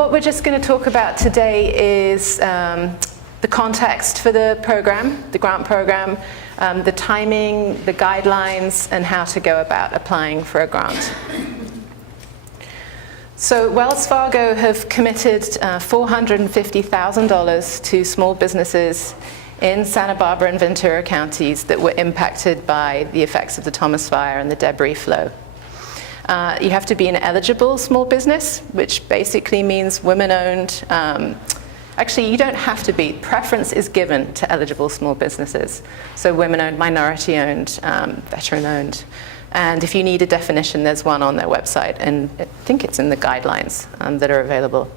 what we're just going to talk about today is the context for the program, the grant program, the timing, the guidelines, and how to go about applying for a grant. So Wells Fargo have committed $450,000 to small businesses in Santa Barbara and Ventura counties that were impacted by the effects of the Thomas Fire and the debris flow. You have to be an eligible small business, which basically means women-owned. Actually, you don't have to be. Preference is given to eligible small businesses. So women-owned, minority-owned, veteran-owned. And if you need a definition, there's one on their website, and I think it's in the guidelines that are available.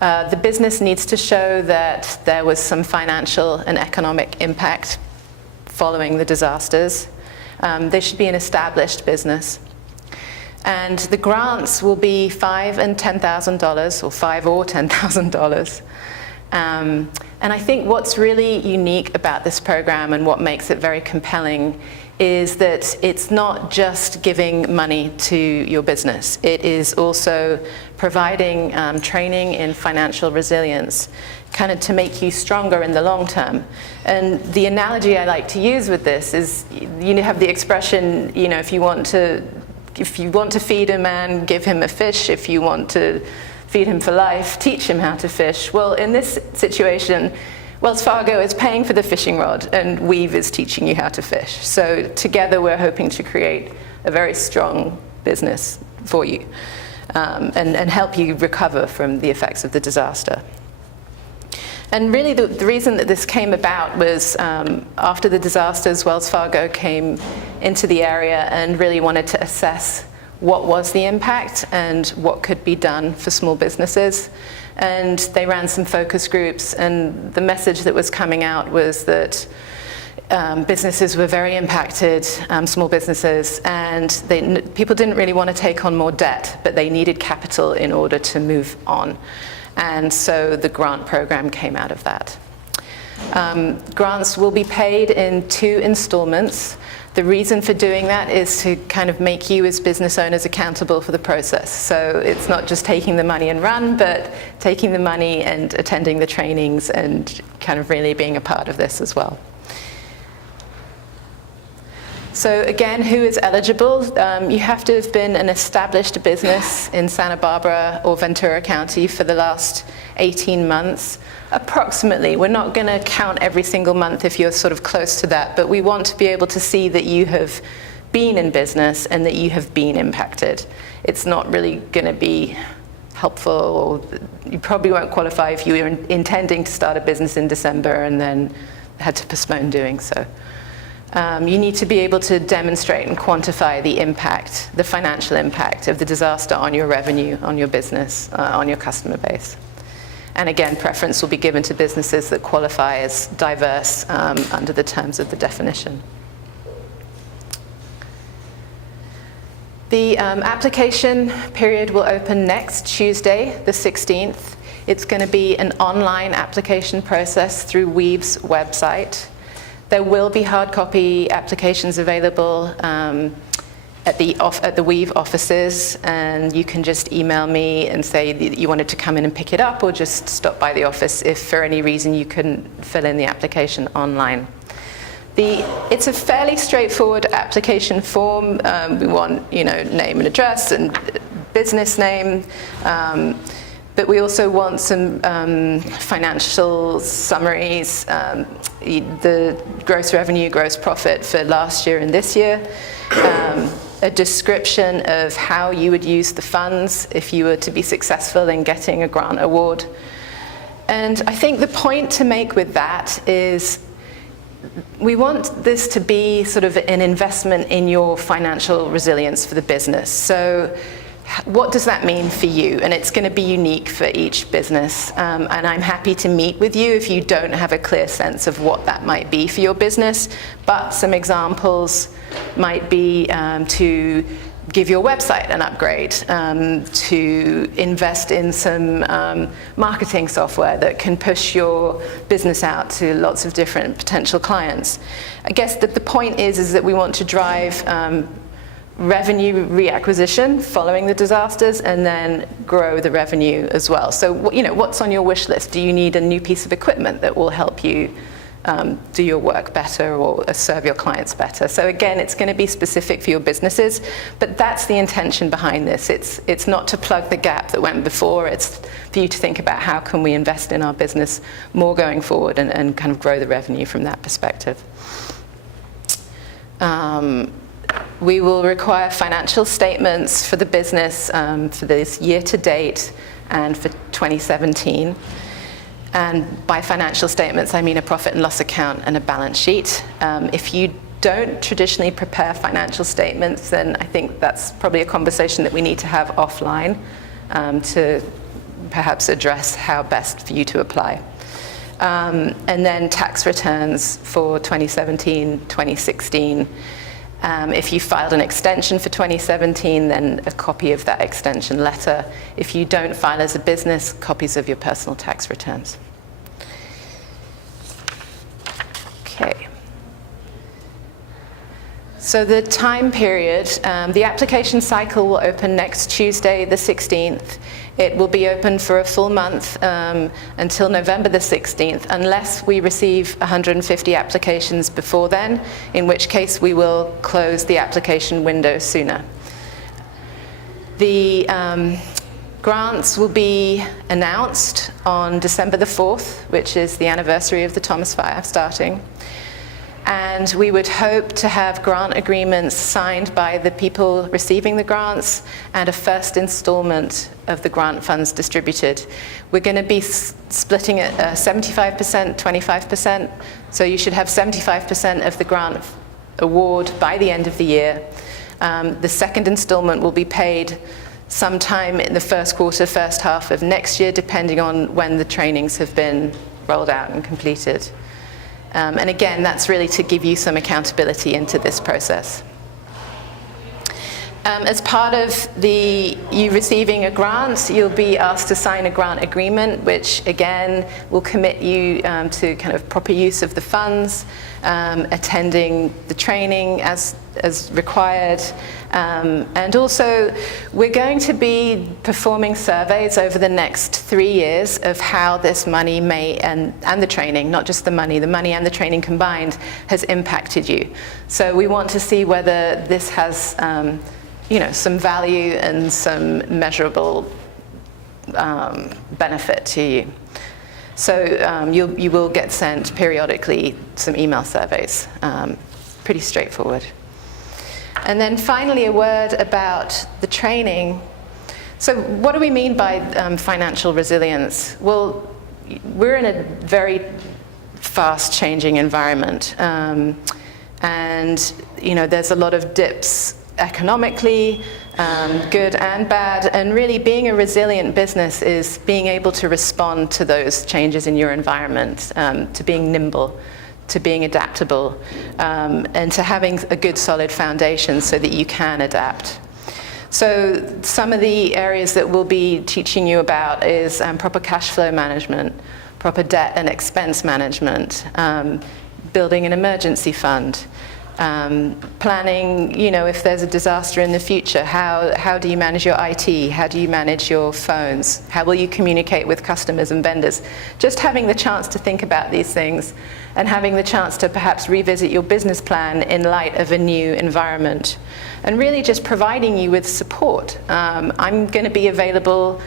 The business needs to show that there was some financial and economic impact following the disasters. They should be an established business. And the grants will be $5,000 and $10,000, or $5,000 or $10,000. And I think what's really unique about this program and what makes it very compelling is that it's not just giving money to your business. It is also providing training in financial resilience, kind of to make you stronger in the long term. And the analogy I like to use with this is, you have the expression, if you want to feed a man, give him a fish. If you want to feed him for life, teach him how to fish. Well, in this situation, Wells Fargo is paying for the fishing rod, and Weave is teaching you how to fish. So together, we're hoping to create a very strong business for you and help you recover from the effects of the disaster. And really, the reason that this came about was after the disasters, Wells Fargo came into the area and really wanted to assess what was the impact and what could be done for small businesses. And they ran some focus groups, and the message that was coming out was that businesses were very impacted, small businesses, and people didn't really want to take on more debt, but they needed capital in order to move on. And so the grant program came out of that. Grants will be paid in 2 installments. The reason for doing that is to kind of make you as business owners accountable for the process. So it's not just taking the money and run, but taking the money and attending the trainings and kind of really being a part of this as well. So again, who is eligible? You have to have been an established business in Santa Barbara or Ventura County for the last 18 months. Approximately. We're not going to count every single month if you're sort of close to that, but we want to be able to see that you have been in business and that you have been impacted. It's not really going to be helpful, or you probably won't qualify if you were intending to start a business in December and then had to postpone doing so. You need to be able to demonstrate and quantify the impact, the financial impact of the disaster on your revenue, on your business, on your customer base. And again, preference will be given to businesses that qualify as diverse under the terms of the definition. The application period will open next Tuesday, the 16th. It's going to be an online application process through Weave's website. There will be hard copy applications available at the Weave offices, and you can just email me and say that you wanted to come in and pick it up, or just stop by the office if for any reason you couldn't fill in the application online. It's a fairly straightforward application form. We want, name and address and business name, but we also want some financial summaries, the gross revenue, gross profit for last year and this year, a description of how you would use the funds if you were to be successful in getting a grant award. And I think the point to make with that is we want this to be sort of an investment in your financial resilience for the business. So what does that mean for you? And it's going to be unique for each business. And I'm happy to meet with you if you don't have a clear sense of what that might be for your business. But some examples might be to give your website an upgrade, to invest in some marketing software that can push your business out to lots of different potential clients. I guess that the point is that we want to drive revenue reacquisition following the disasters, and then grow the revenue as well. So, what's on your wish list? Do you need a new piece of equipment that will help you do your work better or serve your clients better? So again, it's going to be specific for your businesses, but that's the intention behind this. It's not to plug the gap that went before. It's for you to think about how can we invest in our business more going forward and kind of grow the revenue from that perspective. We will require financial statements for the business for this year to date and for 2017. And by financial statements, I mean a profit and loss account and a balance sheet. If you don't traditionally prepare financial statements, then I think that's probably a conversation that we need to have offline to perhaps address how best for you to apply. And then tax returns for 2017, 2016. If you filed an extension for 2017, then a copy of that extension letter. If you don't file as a business, copies of your personal tax returns. Okay. So the time period, the application cycle will open next Tuesday, the 16th. It will be open for a full month until November the 16th, unless we receive 150 applications before then, in which case we will close the application window sooner. The grants will be announced on December the 4th, which is the anniversary of the Thomas Fire starting. And we would hope to have grant agreements signed by the people receiving the grants and a first installment of the grant funds distributed. We're going to be splitting it 75%, 25%. So you should have 75% of the grant award by the end of the year. The second installment will be paid sometime in the first quarter, first half of next year, depending on when the trainings have been rolled out and completed. And again, that's really to give you some accountability into this process. As part of you receiving a grant, you'll be asked to sign a grant agreement, which again will commit you to kind of proper use of the funds, attending the training as required. And also, we're going to be performing surveys over the next 3 years of how this money may, and the training, not just the money and the training combined, has impacted you. So we want to see whether this has some value and some measurable benefit to you. So you will get sent periodically some email surveys. Pretty straightforward. And then finally, a word about the training. So what do we mean by financial resilience? Well, we're in a very fast-changing environment. And there's a lot of dips economically, good and bad, and really being a resilient business is being able to respond to those changes in your environment, to being nimble, to being adaptable, and to having a good solid foundation so that you can adapt. So some of the areas that we'll be teaching you about is proper cash flow management, proper debt and expense management, building an emergency fund, planning, if there's a disaster in the future, how do you manage your IT? How do you manage your phones? How will you communicate with customers and vendors? Just having the chance to think about these things and having the chance to perhaps revisit your business plan in light of a new environment. And really just providing you with support. I'm going to be available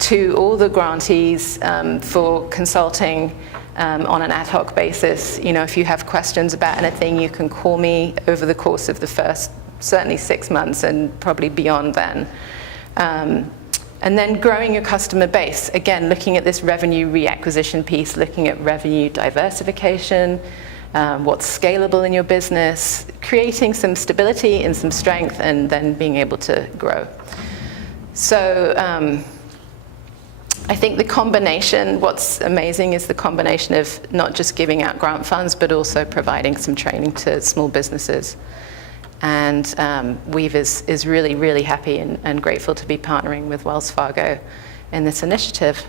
to all the grantees for consulting on an ad hoc basis. If you have questions about anything, you can call me over the course of the first, certainly 6 months and probably beyond then. And then growing your customer base. Again, looking at this revenue reacquisition piece, looking at revenue diversification, what's scalable in your business, creating some stability and some strength, and then being able to grow. So I think the combination, what's amazing is the combination of not just giving out grant funds, but also providing some training to small businesses. And Weave is really, really happy and grateful to be partnering with Wells Fargo in this initiative.